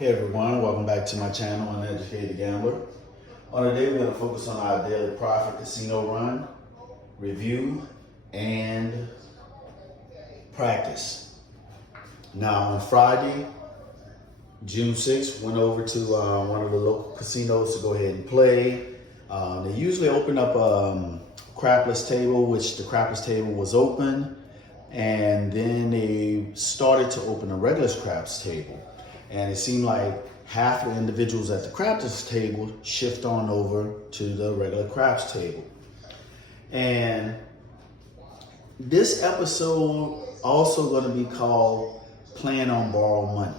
Hey everyone, welcome back to my channel, Uneducated Gambler. On today, we're going to focus on our daily profit casino run, review, and practice. Now on Friday, June 6th, went over to one of the local casinos to go ahead and play. They usually open up a crapless table, which the crapless table was open, and then they started to open a regular craps table. And it seemed like half of the individuals at the craps table shift on over to the regular craps table. And this episode also going to be called Playing on Borrowed Money.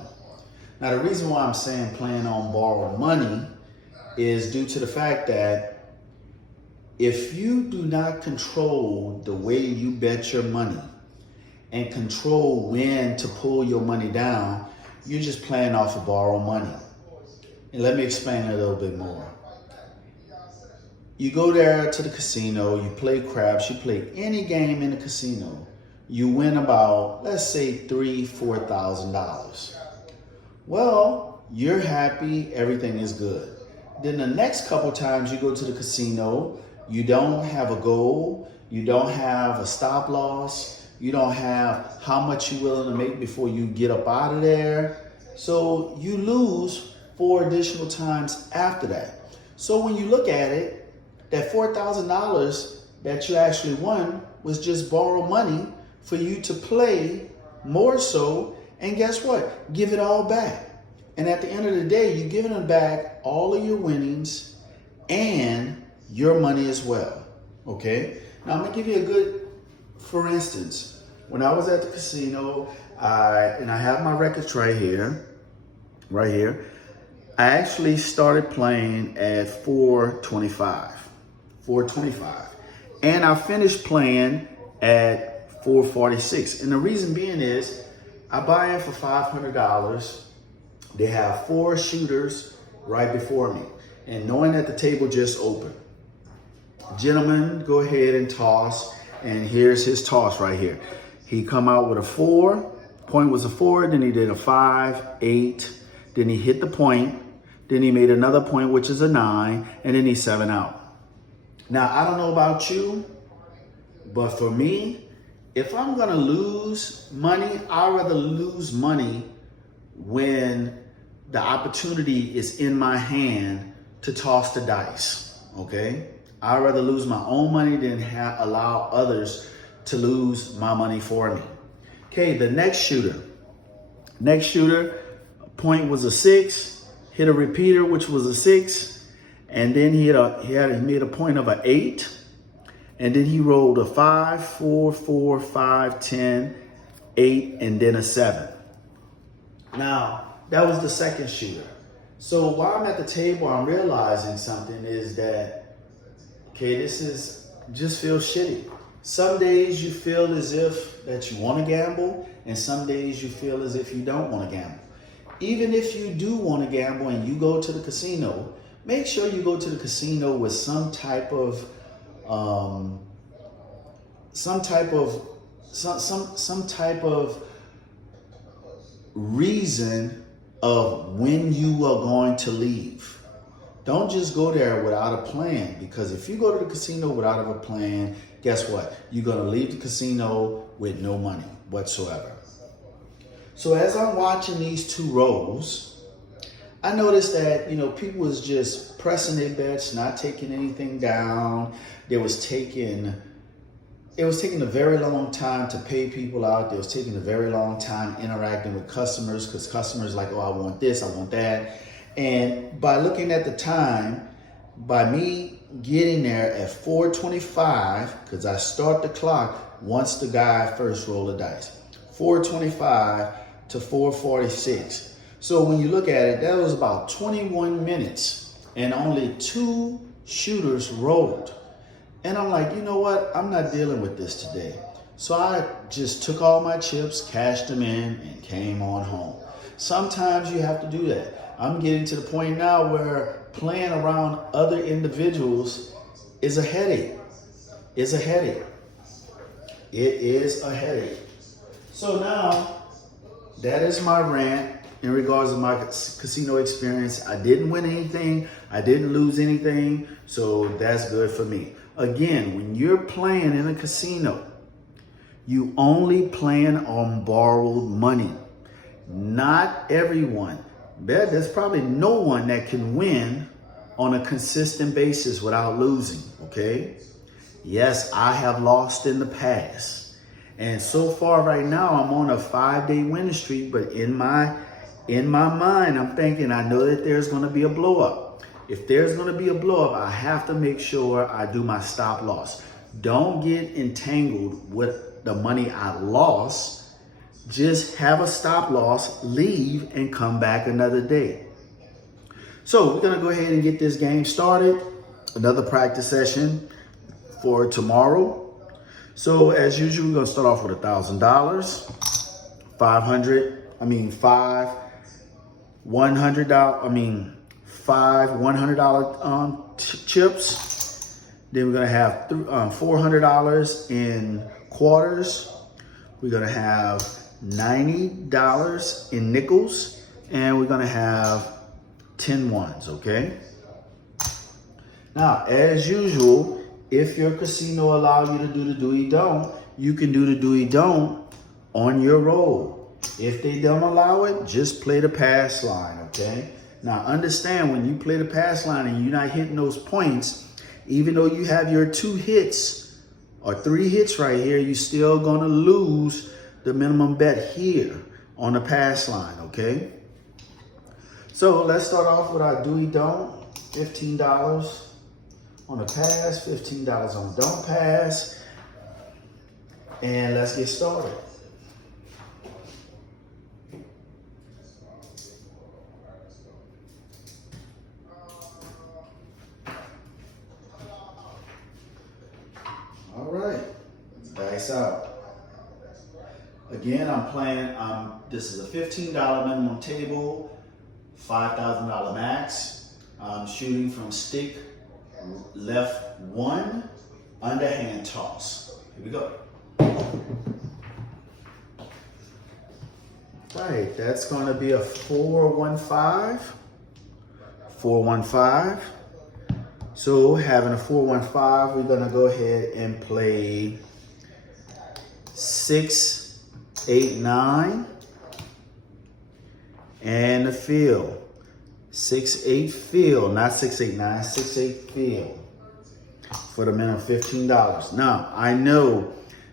Now, the reason why I'm saying playing on borrowed money is due to the fact that if you do not control the way you bet your money and control when to pull your money down, you're just playing off of borrowed money. And let me explain a little bit more. You go there to the casino, you play craps, you play any game in the casino, you win about, let's say, $3,000, $4,000. Well, you're happy, everything is good. Then the next couple times you go to the casino, you don't have a goal, you don't have a stop loss, you don't have how much you're willing to make before you get up out of there. So you lose 4 additional times after that. So when you look at it, that $4,000 that you actually won was just borrowed money for you to play more so, and guess what? Give it all back. And at the end of the day, you're giving them back all of your winnings and your money as well. Okay? Now I'm gonna give you a good, for instance, when I was at the casino, I have my records right here. I actually started playing at 425, and I finished playing at 446. And the reason being is I buy in for $500. They have 4 shooters right before me, and knowing that the table just opened, gentlemen, go ahead and toss. And here's his toss right here. He come out with a 4. Point was a 4. Then he did a 5, 8. Then he hit the point. Then he made another point, which is a 9. And then he 7 out. Now, I don't know about you, but for me, if I'm going to lose money, I'd rather lose money when the opportunity is in my hand to toss the dice. Okay? I'd rather lose my own money than allow others to lose my money for me. Okay, the next shooter. Point was a 6, hit a repeater, which was a 6, and then he made a point of an 8, and then he rolled a 5, 4, 4, 5, 10, 8, and then a 7. Now, that was the second shooter. So while I'm at the table, I'm realizing something is that, okay, just feels shitty. Some days you feel as if that you want to gamble, and some days you feel as if you don't want to gamble. Even if you do want to gamble and you go to the casino, make sure you go to the casino with some type of reason of when you are going to leave. Don't just go there without a plan, because if you go to the casino without a plan, guess what? You're going to leave the casino with no money whatsoever. So as I'm watching these 2 rows, I noticed that, people was just pressing their bets, not taking anything down. It was taking a very long time to pay people out. It was taking a very long time interacting with customers, because customers like, oh, I want this, I want that. And by looking at the time, by me getting there at 4:25, because I start the clock once the guy first rolled the dice, 4:25 to 4:46. So when you look at it, that was about 21 minutes and only 2 shooters rolled. And I'm like, you know what? I'm not dealing with this today. So I just took all my chips, cashed them in, and came on home. Sometimes you have to do that. I'm getting to the point now where playing around other individuals is a headache. It is a headache. So now, that is my rant. in regards to my casino experience. I didn't win anything. I didn't lose anything. So that's good for me. Again, when you're playing in a casino, you only plan on borrowed money. Not everyone. There's probably no one that can win on a consistent basis without losing, okay? Yes, I have lost in the past. And so far right now, I'm on a 5-day winning streak, but in my mind, I'm thinking I know that there's gonna be a blow up. If there's gonna be a blow up, I have to make sure I do my stop loss. Don't get entangled with the money I lost. Just have a stop loss, leave, and come back another day. So we're gonna go ahead and get this game started. Another practice session for tomorrow. So as usual, we're gonna start off with $1,000, five $100 chips. Then we're gonna have $400 in quarters. We're gonna have $90 in nickels, and we're gonna have 10 ones, okay? Now, as usual, if your casino allows you to do the do-we-don't, you can do the do-we-don't on your roll. If they don't allow it, just play the pass line, okay? Now, understand when you play the pass line and you're not hitting those points, even though you have your 2 hits or 3 hits right here, you're still gonna lose the minimum bet here on the pass line, okay? So let's start off with our do-we-don't, $15 on the pass, $15 on the don't pass, and let's get started. All right, dice out. Again, I'm playing, this is a $15 minimum table, $5,000 max. I'm shooting from stick left 1, underhand toss. Here we go. All right, that's gonna be a 4-1-5. 4-1-5. So having a 4-1-5, we're gonna go ahead and play 6-8-9 and the field. 6-8 field, not 6-8-9, 6-8 field for the minimum $15. Now, I know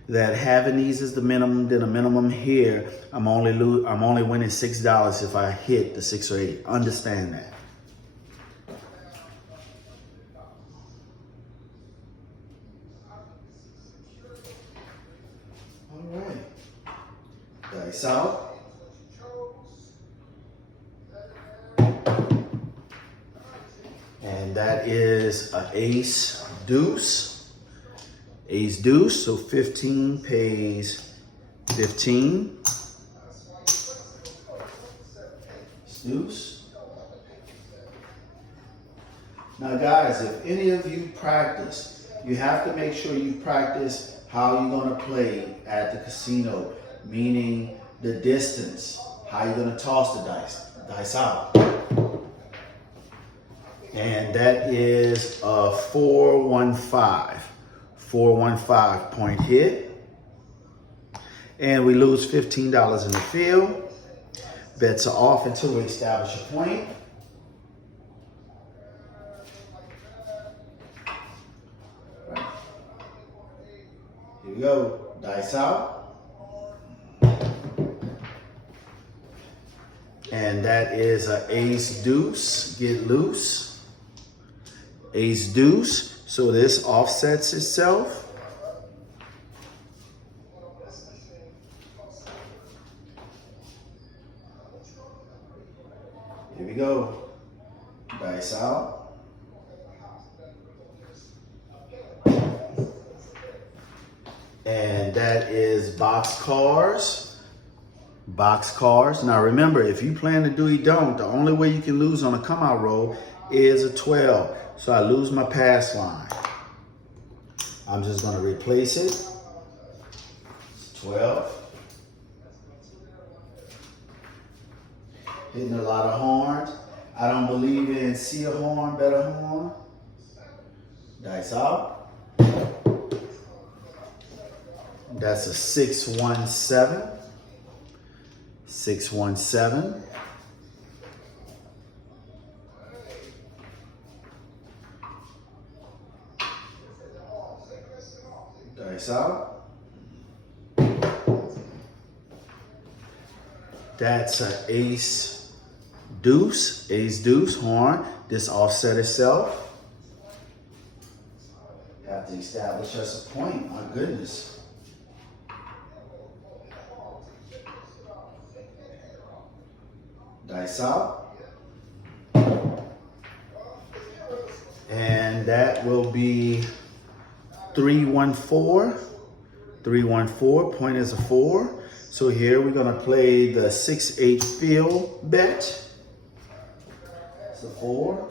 that having these as the minimum, then a minimum here, I'm only winning $6 if I hit the 6 or 8. Understand that. All right, dice out. And that is an ace deuce. Ace deuce, so 15 pays 15. Deuce. Now guys, if any of you practice, you have to make sure you practice how you're gonna play at the casino, meaning the distance, how you're gonna toss the dice out. And that is a 4-1-5. 4-1-5 point hit. And we lose $15 in the field. Bets are off until we establish a point. Right. Here we go. Dice out. And that is an ace deuce. Get loose. Ace deuce, so this offsets itself. Here we go. Dice out. And that is box cars. Box cars. Now remember, if you plan to do-we-don't, the only way you can lose on a come out roll is a 12. So I lose my pass line. I'm just gonna replace it. It's 12. Hitting a lot of horns. I don't believe in see a horn, bet a horn. Dice out. That's a 617. 617. Dice out. That's an ace deuce horn. This offset itself. Have to establish us a point. My goodness. Dice out. And that will be 314. 314. Point is a 4. So here we're going to play the 6-8 field bet. It's a 4.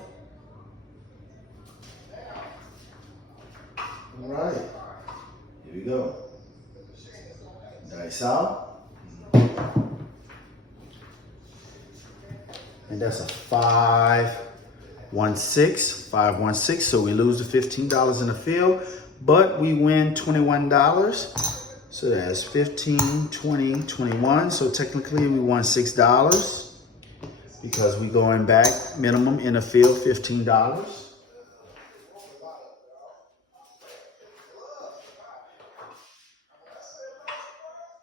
All right. Here we go. Dice out. And that's a 516. 516. So we lose the $15 in the field, but we win $21. So that's 15, 20, 21. So technically we won $6 because we going back minimum in the field $15.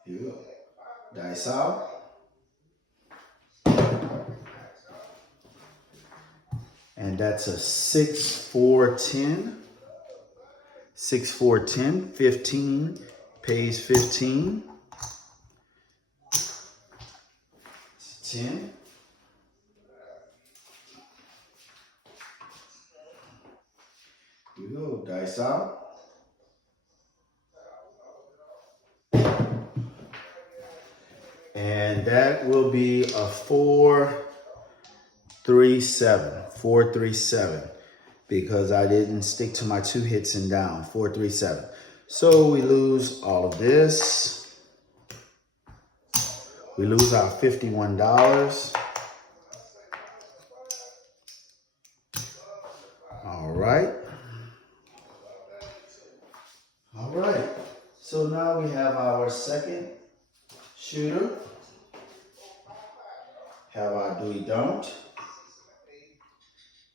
Here we go. Dice out. And that's a 6, 4, 10. 6, 4, 10. 15 pays 15. It's 10. Here we go. Dice out. And that will be a 437. 437. Because I didn't stick to my 2 hits and down. 437. So we lose all of this. We lose our $51. All right. All right. So now we have our second shooter. Have our do we don't.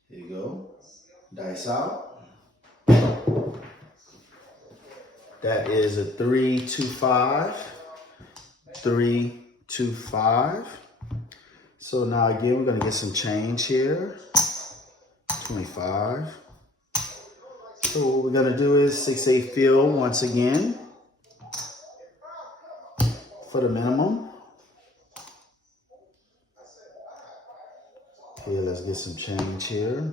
Here you go. Dice out. That is a 3, 2, 5. 3, 2, 5. So now again, we're gonna get some change here. 25. So what we're gonna do is 6-8 field once again for the minimum. Okay, let's get some change here.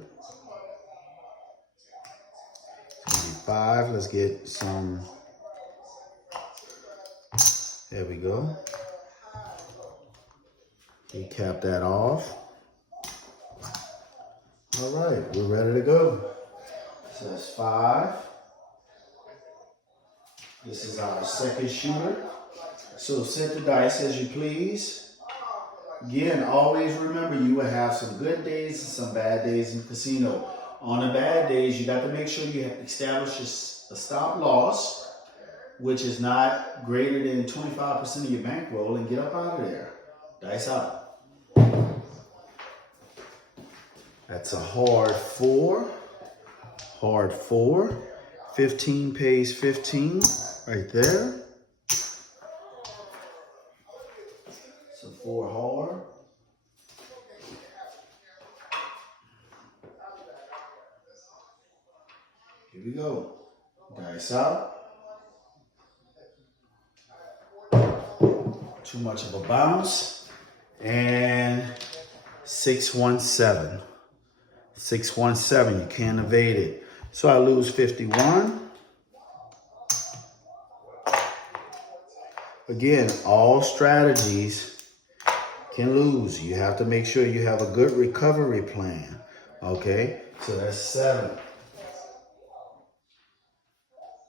5. Let's get some. There we go. Recap that off. All right, we're ready to go. So that's 5. This is our second shooter. So set the dice as you please. Again, always remember you will have some good days and some bad days in the casino. On the bad days, you got to make sure you establish a stop loss, which is not greater than 25% of your bankroll, and get up out of there. Dice out. That's a hard 4. Hard 4. 15 pays 15 right there. So 4 hard. Here we go. Dice out. Too much of a bounce. And 617. 617. You can't evade it. So I lose 51. Again, all strategies can lose. You have to make sure you have a good recovery plan. Okay? So that's 7.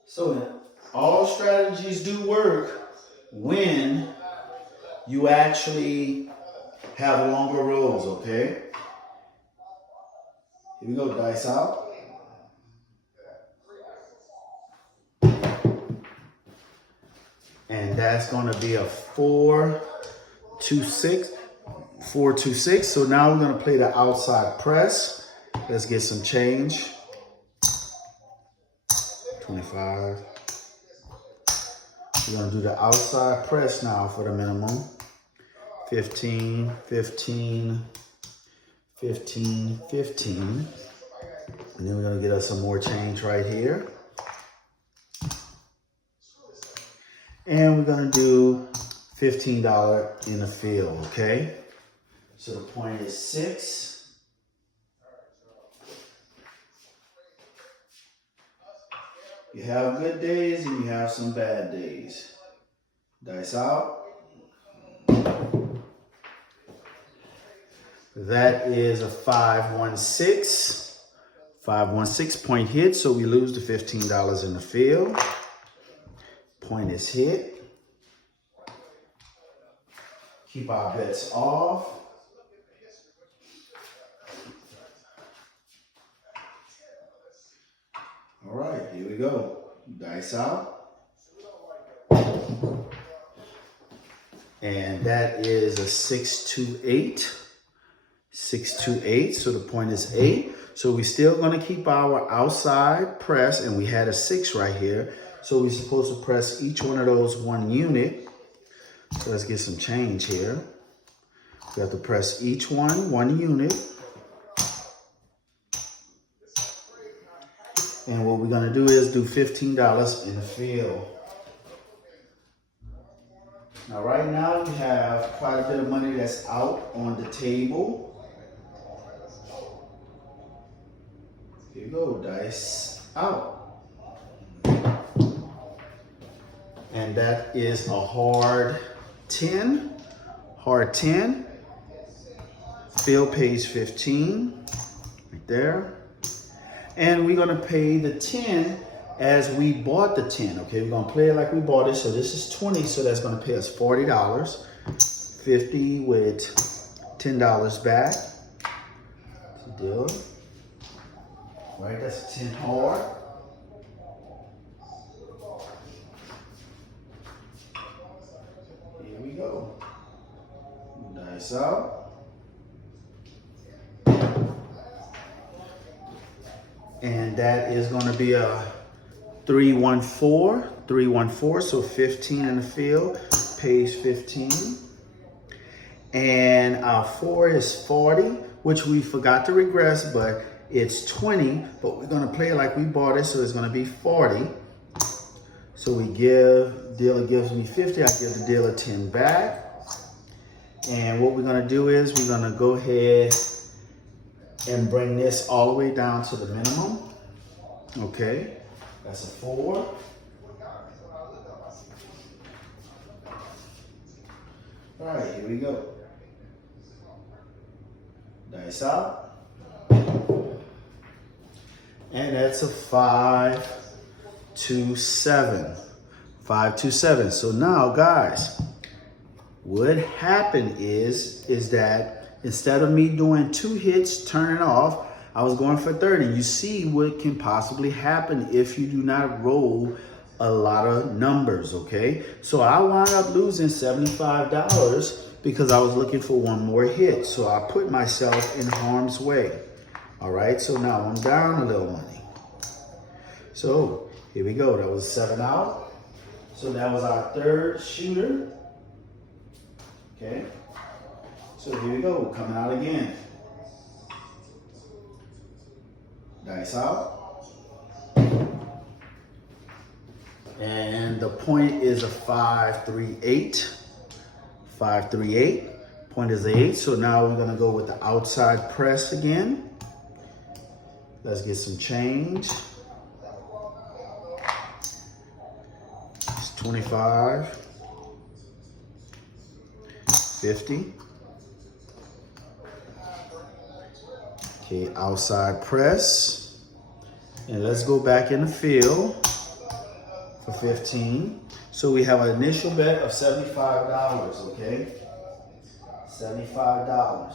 So all strategies do work when you actually have longer rows, okay? Here we go, dice out. And that's gonna be a 4, 2, 6, 4, 2, 6. So now we're gonna play the outside press. Let's get some change. 25. We're gonna do the outside press now for the minimum. 15, 15, 15, 15. And then we're gonna get us some more change right here. And we're gonna do $15 in the field, okay? So the point is 6. You have good days and you have some bad days. Dice out. That is a 5-1-6. 5-1-6 point hit, so we lose the $15 in the field. Point is hit. Keep our bets off. All right, here we go. Dice out. And that is a 6-2-8. 6-2-8, so the point is 8. So we're still gonna keep our outside press, and we had a 6 right here. So we're supposed to press each one of those 1 unit. So let's get some change here. We have to press each one 1 unit. And what we're gonna do is do $15 in the field. Now right now we have quite a bit of money that's out on the table. Here you go, dice out. And that is a hard 10. Hard 10. Field pays 15. Right there. And we're gonna pay the 10 as we bought the 10. Okay, we're gonna play it like we bought it. So this is 20, so that's gonna pay us $40. 50 with $10 back. That's a deal. Right, that's a 10 hard. Here we go. Dice out. And that is going to be a 3-1-4. 3-1-4, so 15 in the field. Pays 15. And our 4 is 40, which we forgot to regress, but it's 20, but we're gonna play it like we bought it, so it's gonna be 40. So we give, dealer gives me 50, I give the dealer 10 back. And what we're gonna do is we're gonna go ahead and bring this all the way down to the minimum. Okay, that's a 4. All right, here we go. Dice out. And that's a 5-2-7. 5-2-7. So now, guys, what happened is that instead of me doing 2 hits, turning off, I was going for 30. You see what can possibly happen if you do not roll a lot of numbers, okay? So I wound up losing $75 because I was looking for 1 more hit. So I put myself in harm's way. All right, so now I'm down a little money. So here we go. That was 7 out. So that was our 3rd shooter. Okay. So here we go. Coming out again. Dice out. And the point is a 5-3-8. 5-3-8. Point is 8. So now we're going to go with the outside press again. Let's get some change. It's 25, 50. Okay, outside press. And let's go back in the field for 15. So we have an initial bet of $75, okay? $75.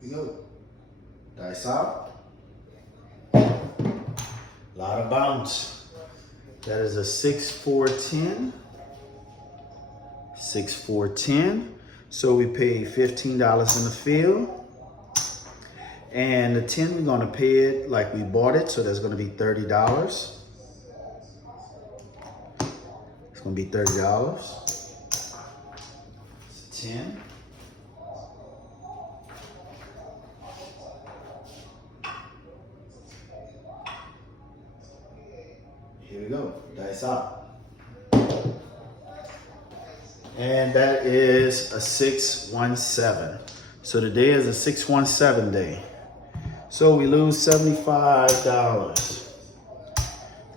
Here you go. Dice out. A lot of bounce. That is a 6, 4, 10. 6, 4, 10. So we paid $15 in the field. And the 10, we're gonna pay it like we bought it. So that's gonna be $30. It's gonna be $30. It's a 10. Here we go, dice out. And that is a 617. So today is a 617 day. So we lose $75.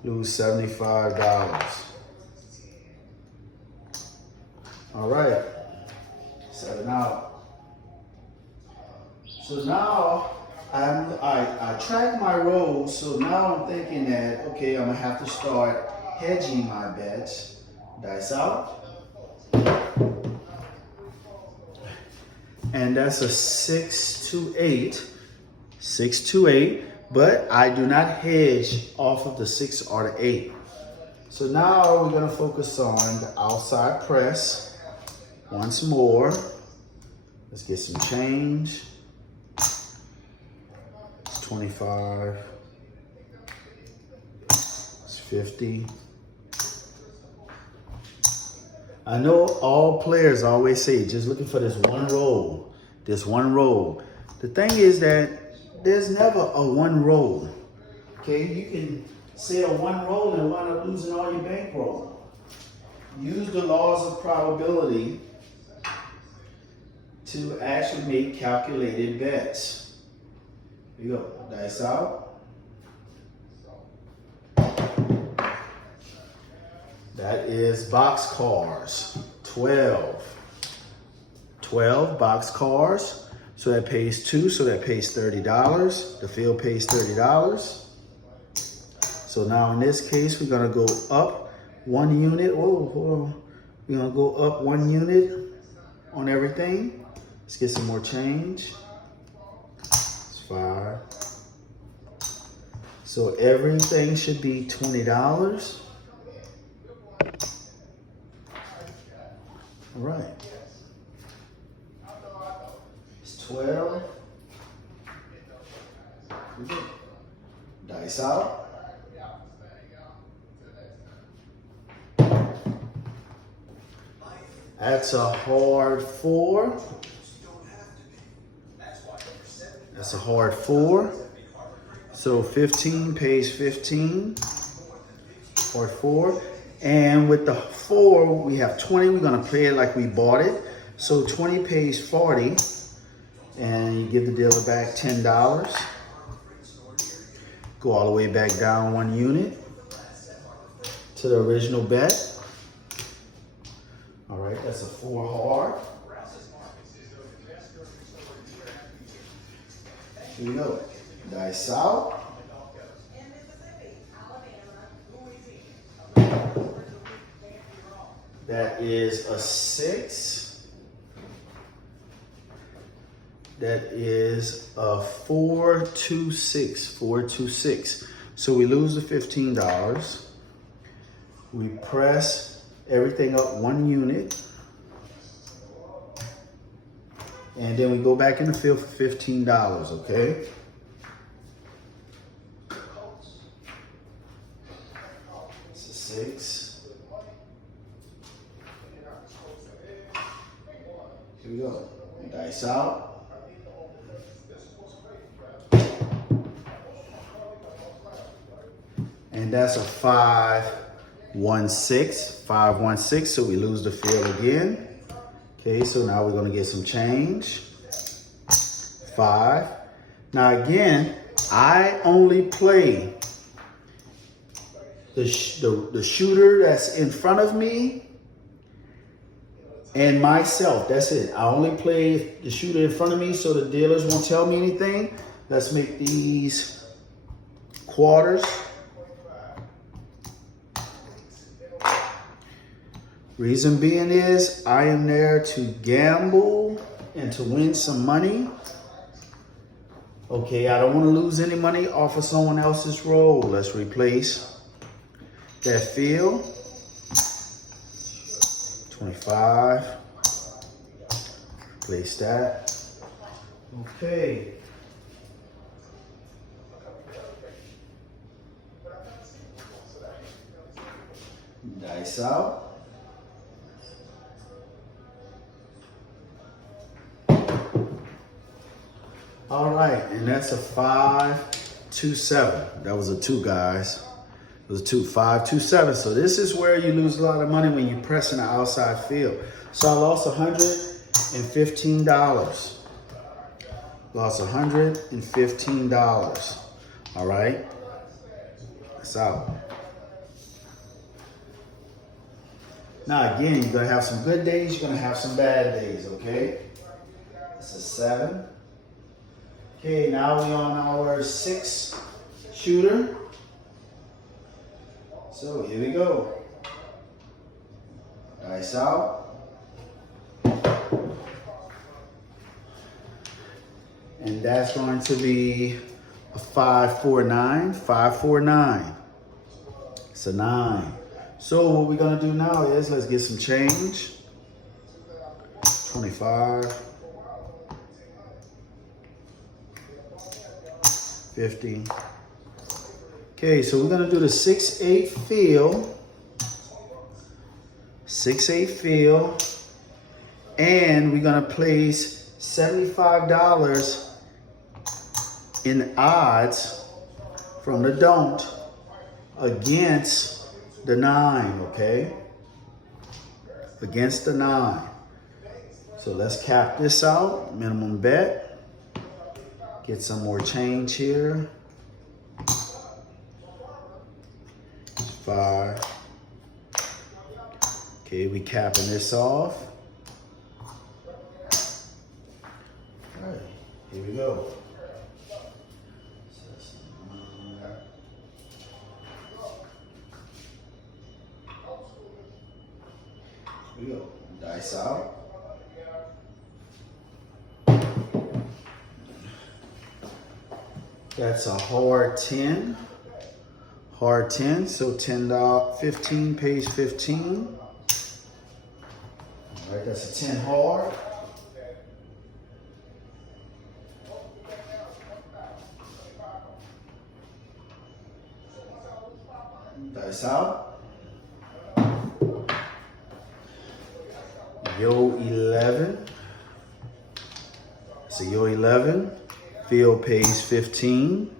Lose $75. All right, 7 out. So now I track my rolls. So now I'm thinking that, okay, I'm gonna have to start hedging my bets. Dice out. And that's a 6 to 8. 6 to 8. But I do not hedge off of the 6 or the 8. So now we're gonna focus on the outside press. Once more. Let's get some change. It's 25. It's 50. I know all players always say, just looking for this one roll. This one roll. The thing is that there's never a one roll. Okay, you can say a one roll and wind up losing all your bankroll. Use the laws of probability to actually make calculated bets. Here you go, dice out. That is boxcars, 12. 12 boxcars. So that pays 2, so that pays $30. The field pays $30. So now in this case, we're gonna go up 1 unit. Oh, hold on. We're gonna go up 1 unit on everything. Let's get some more change. It's 5. So everything should be $20. All right. It's 12. Dice out. That's a hard 4. That's a hard 4. So 15 pays 15. Hard 4. And with the 4, we have 20. We're gonna play it like we bought it. So 20 pays 40. And you give the dealer back $10. Go all the way back down 1 unit to the original bet. All right, that's a 4 hard. Here we go. Dice out. That is a 6. That is a 426. 426. So we lose the $15. We press everything up 1 unit. And then we go back in the field for $15, okay? It's a 6. Here we go. Dice out. And that's a 516. 516. So we lose the field again. Okay, so now we're going to get some change. 5. Now again, I only play the shooter that's in front of me and myself. That's it. I only play the shooter in front of me so the dealers won't tell me anything. Let's make these quarters. Reason being is I am there to gamble and to win some money. Okay, I don't want to lose any money off of someone else's roll. Let's replace that field. 25. Replace that. Okay. Dice out. All right, and that's a 5, 2, 7. That was a 2, guys. It was a 2, 5, 2, 7. So this is where you lose a lot of money when you press in the outside field. So I lost $115. Lost $115. All right, that's out. Now again, you're gonna have some good days, you're gonna have some bad days, okay? That's a 7. Okay, now we're on our 6 shooter. So here we go. Dice out. And that's going to be a 5, 4, 9, 5, 4, 9. It's a 9. So what we're gonna do now is let's get some change. 25, 50. Okay, so we're gonna do the 6-8 field. 6-8 field. And we're gonna place $75 in odds from the don't against the 9, okay? Against the 9. So let's cap this out, minimum bet. Get some more change here. 5. Okay, we capping this off. All right, here we go. Here we go. Dice out. That's a hard 10. Hard 10, so $10, 15 pays 15. All right, that's a 10 hard. Dice out. Yo 11. So yo 11. Field pays 15.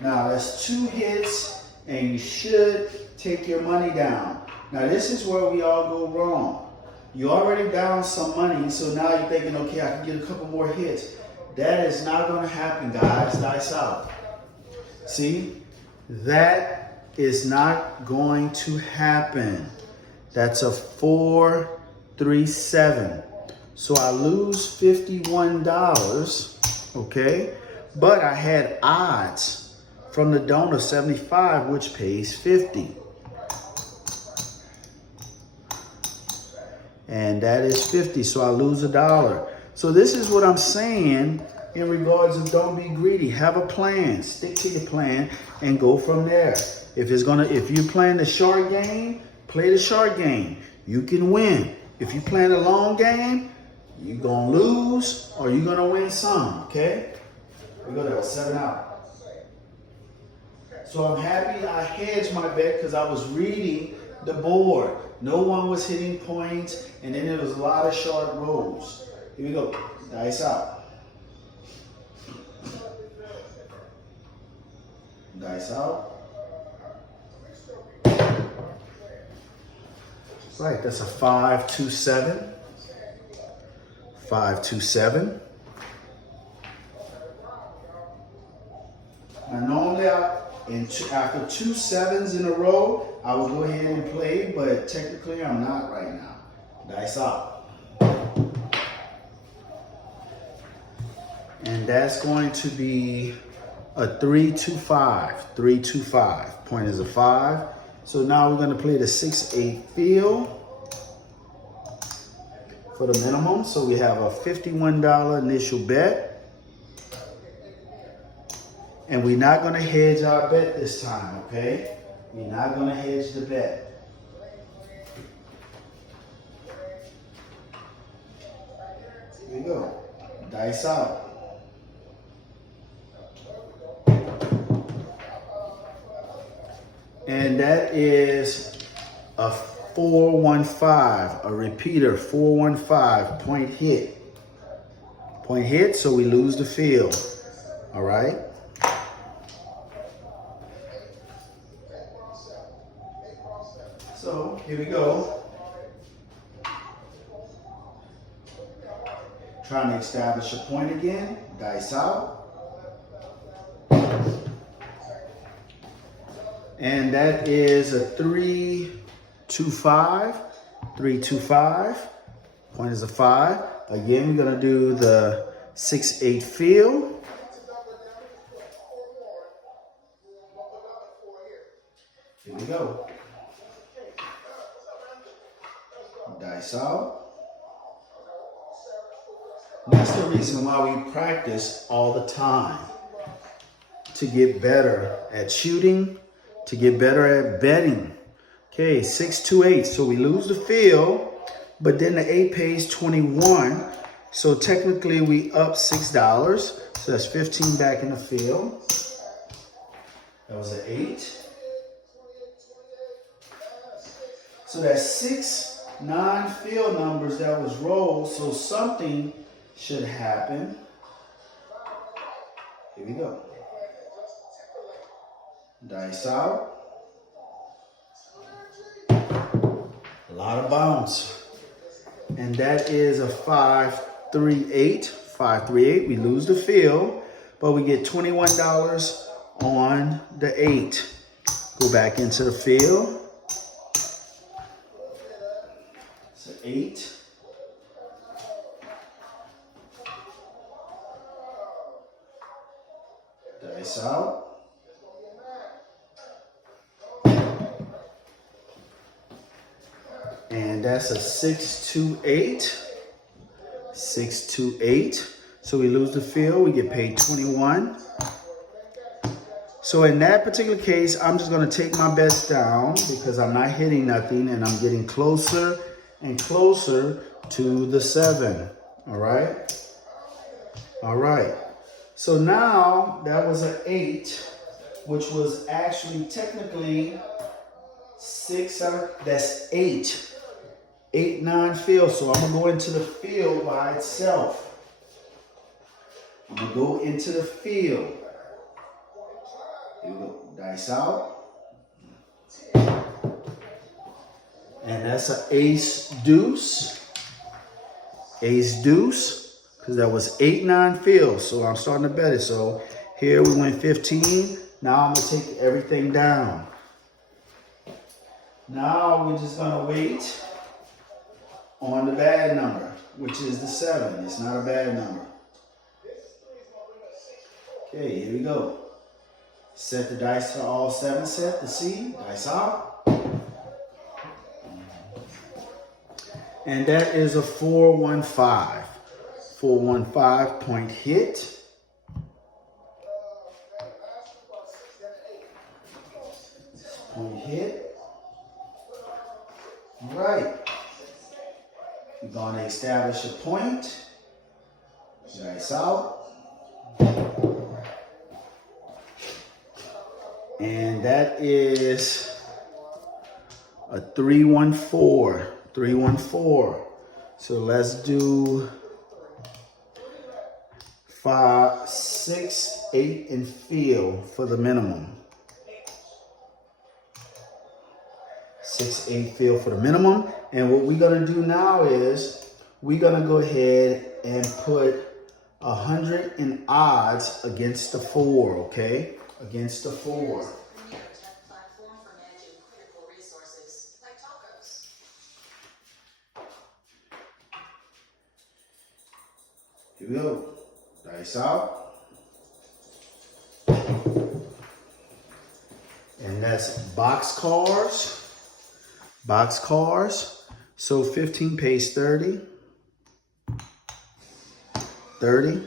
Now that's 2 hits and you should take your money down. Now this is where we all go wrong. You already down some money, so now you're thinking, okay, I can get a couple more hits. That is not going to happen, guys. Dice out. See? That is not going to happen. That's a 4, 3, 7. So I lose $51, okay? But I had odds from the don't of 75, which pays 50. And that is 50, so I lose $1. So this is what I'm saying in regards of don't be greedy. Have a plan, stick to your plan, and go from there. If you're playing the short game, play the short game. You can win. If you're playing a long game, you're gonna lose or you're gonna win some, okay? We go to 7 out. So I'm happy I hedged my bet because I was reading the board. No one was hitting points, and then there was a lot of short rolls. Here we go. Dice out. Dice out. Right, that's a 5, 2, 7. 5, 2, 7. Now normally after 2 7s in a row, I will go ahead and play, but technically I'm not right now. Dice out. And that's going to be a 3-2-5. 3-2-5. Point is a 5. So now we're going to play the 6-8 field for the minimum. So we have a $51 initial bet. And we're not going to hedge our bet this time, okay? We're not going to hedge the bet. Here we go. Dice out. And that is a 4-1-5, a repeater, 4-1-5, point hit. Point hit, so we lose the field. All right? So here we go. Trying to establish a point again. Dice out. And that is a 3-2-5. 3-2-5. Point is a 5. Again, we're going to do the 6-8 field. Here we go. Dice out. That's the reason why we practice all the time. To get better at shooting, to get better at betting. Okay, 6-2-8. So we lose the field, but then the 8 pays 21. So technically we up $6. So that's 15 back in the field. That was an 8. So that's 6, 9 field numbers that was rolled. So something should happen. Here we go. Dice out. A lot of bounce. And that is a 5-3-8. 5-3-8. We lose the field, but we get $21 on the 8. Go back into the field. It's an 8. Dice out. And that's a 6-2-8. 6-2-8. So we lose the field. We get paid 21. So in that particular case, I'm just going to take my bets down because I'm not hitting nothing and I'm getting closer and closer to the 7. All right. All right. So now that was an 8, which was actually technically 6, 7, that's 8. 8-9 field. So I'm going to go into the field by itself. I'm going to go into the field. Here we go. Dice out. And that's an ace deuce. Ace deuce. Because that was 8-9 field. So I'm starting to bet it. So here we went 15. Now I'm going to take everything down. Now we're just going to wait on the bad number, which is the 7. It's not a bad number. Okay, here we go. Set the dice to all 7 set to see. Dice out. And that is a 4-1-5. 4-1-5 point hit. Point hit. All right. We're going to establish a point. Dice out. And that is a 3-1-4. 3-1-4. So let's do 5, 6, 8 and field for the minimum. 6, 8 field for the minimum. And what we're going to do now is we're going to go ahead and put 100 in odds against the 4, okay? Against the 4. Here we go. Dice out. has box cars. Box cars. So 15 pays 30. 30.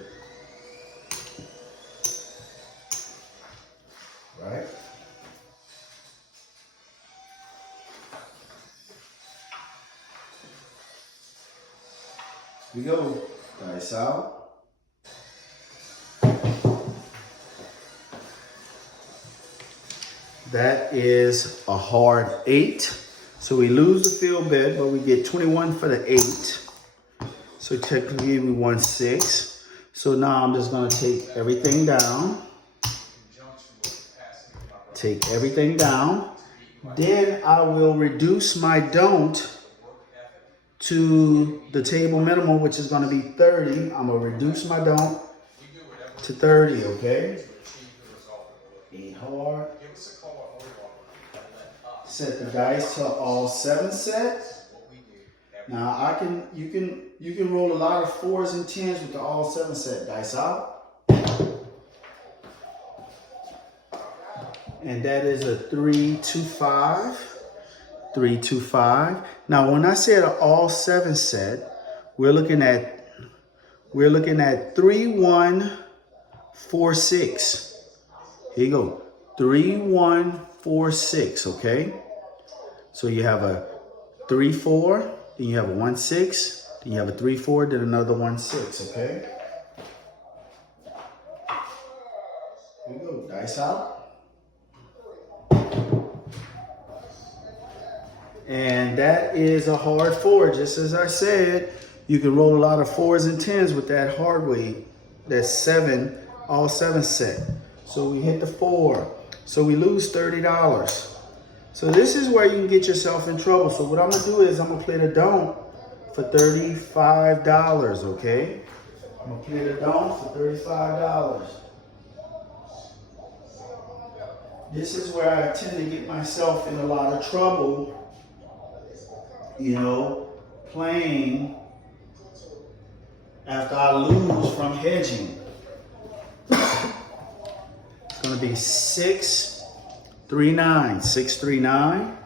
Right? Here we go. Dice out. That is a hard 8. So we lose the field bet, but we get 21 for the 8. So technically we won 6. So now I'm just gonna take everything down. Take everything down. Then I will reduce my don't to the table minimum, which is gonna be 30. I'm gonna reduce my don't to 30, okay? 8 hard. Set the dice to all 7 set. Now you can roll a lot of 4s and 10s with the all 7 set. Dice out. And that is a 3, 2, 5. 3, 2, 5. Now when I said an all 7 set, we're looking at 3, 1, 4, 6. Here you go. 3, 1, 4, 6, okay? So you have a 3, 4, then you have a 1, 6, then you have a 3, 4, then another 1, 6, okay? Here we go, dice out. And that is a hard 4, just as I said. You can roll a lot of 4s and 10s with that hard weight, that 7, all 7 set. So we hit the 4. So we lose $30. So this is where you can get yourself in trouble. So what I'm gonna do is I'm gonna play the don't for $35, okay? I'm gonna play the don't for $35. This is where I tend to get myself in a lot of trouble, you know, playing after I lose from hedging. It's gonna be 639, 639.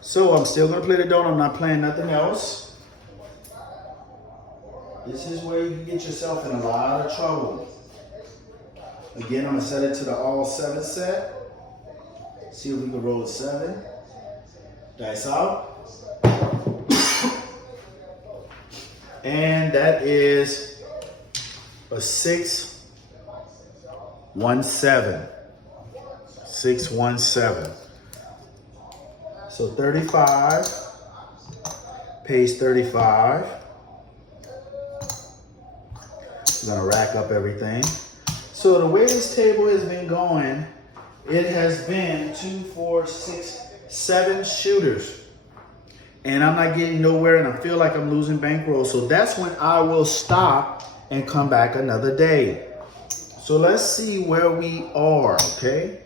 So I'm still gonna play the don't, I'm not playing nothing else. This is where you can get yourself in a lot of trouble. Again, I'm gonna set it to the all 7 set. See if we can roll a 7. Dice out. And that is a 617. 617. So 35 pays 35. I'm gonna rack up everything. So the way this table has been going, it has been 2, 4, 6, 7 shooters. And I'm not getting nowhere and I feel like I'm losing bankroll. So that's when I will stop and come back another day. So let's see where we are, okay?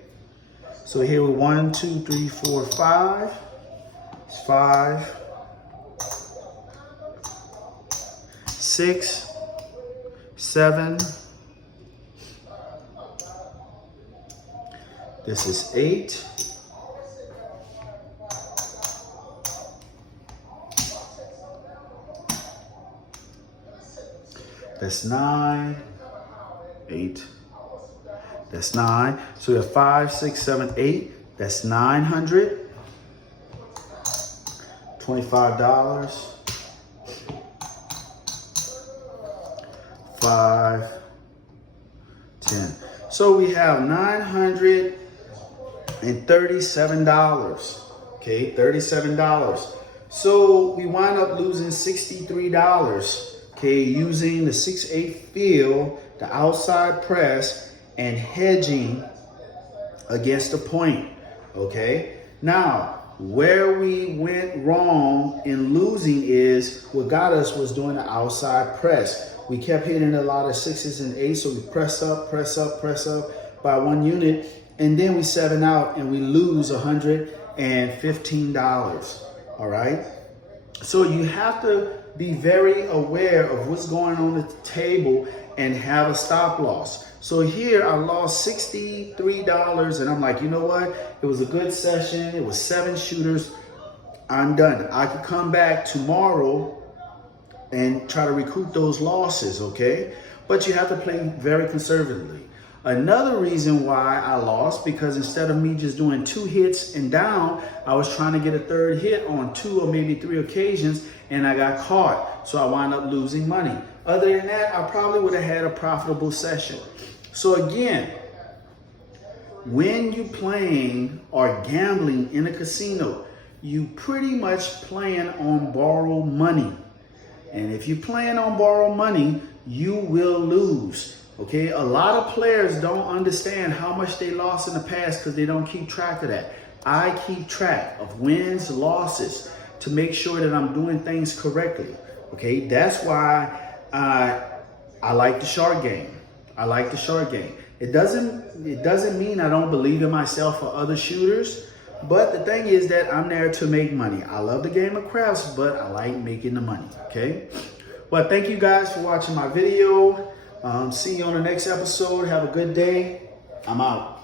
So here we're 1, 2, 3, 4, 5. It's 5, 6, 7. This is 8. That's 9, 8. That's 9. So we have 5, 6, 7, 8. That's $900. $25. 5, 10. So we have $937. Okay, $37. So we wind up losing $63. Okay, using the 6/8 field, the outside press, and hedging against the point. Okay, now where we went wrong in losing is what got us was doing the outside press. We kept hitting a lot of 6s and 8s, so we press up by 1 unit, and then we 7 out and we lose $115. All right. So you have to be very aware of what's going on at the table and have a stop loss. So here I lost $63 and I'm like, you know what? It was a good session. It was 7 shooters. I'm done. I could come back tomorrow and try to recoup those losses, okay? But you have to play very conservatively. Another reason why I lost, because instead of me just doing 2 hits and down, I was trying to get a 3rd hit on 2 or maybe 3 occasions, and I got caught. So I wound up losing money. Other than that, I probably would have had a profitable session. So again, when you playing or gambling in a casino, you pretty much playing on borrowed money. And if you plan on borrowed money, you will lose. Okay, a lot of players don't understand how much they lost in the past because they don't keep track of that. I keep track of wins, losses to make sure that I'm doing things correctly. Okay, that's why I like the short game. I like the short game. It doesn't mean I don't believe in myself or other shooters, but the thing is that I'm there to make money. I love the game of craps, but I like making the money. Okay, well, thank you guys for watching my video. See you on the next episode. Have a good day. I'm out.